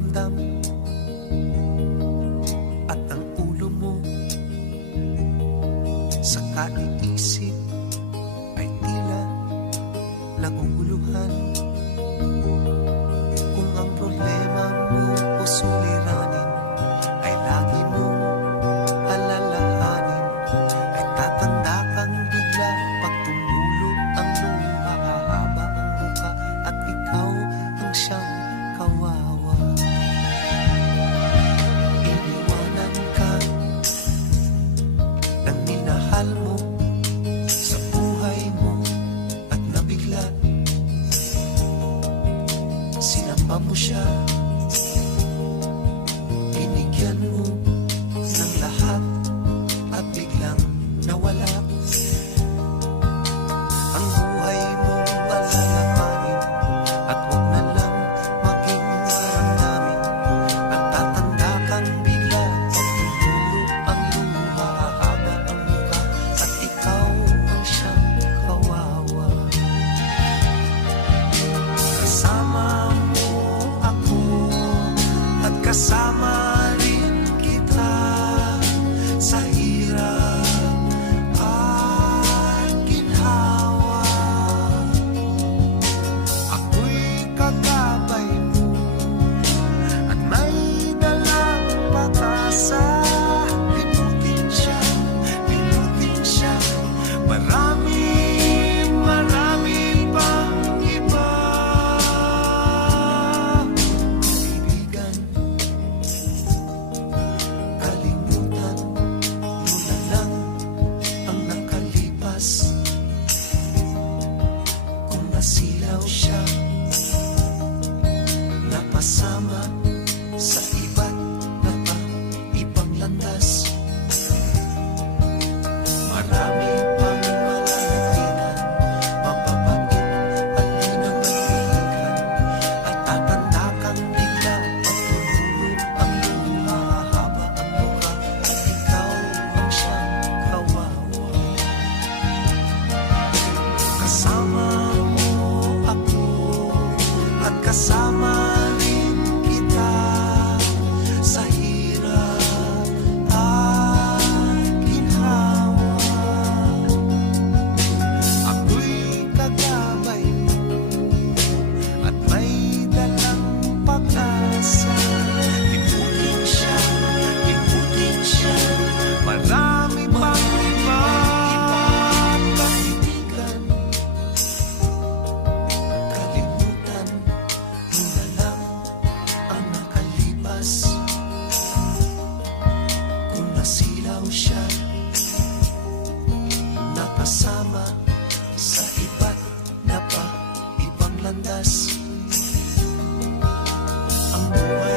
pakiramdam at ang ulo mo sa kaiisip ay tila naguguluhan. Kung ang problema mo o suliranin ay lagi mong alalahanin, ay tatanda kang bigla pag tumulog ang luha, hahaba ang muka at ikaw ang siyang kawawa. Iniwanan ka ng minahal mo sa buhay mo at nabigla sinamba mo siya, binigyan mo ng lahat at biglang nawala. Ang buhay mong alalahanin at huwag na lang maging maramdamin, at tatanda kang bigla pag tumulog ang luha, hahaba ang muka at ikaw ang siyang kawawa. Kasama mo ako at kasama rin kita sa hirap at ginhawa. Ako'y kagabay mo at may dalang pag-asa. Pinutin siya, marami pang iba. Kaibigan, kalimutan mo na lang ang nakalipas. Kung nasilaw siya, napasama sa iba't ibang landas. Marami pang malalapitan, mababait at di na maiikan, at tatanda kang bigla pag tumulog ang luha, hahaba ang muka at ikaw ang siyang kawawa. Kasama mo ako at kasama rin kita sa hirap at ginhawa. Ako'y kagabay mo at may dalang pag-asa. Iputin siya, marami pang iba. Kaibigan, kalimutan mo na lang ang nakalipas. Kung nasilaw siya, napasama sa iba't ibang landas. Ang buhay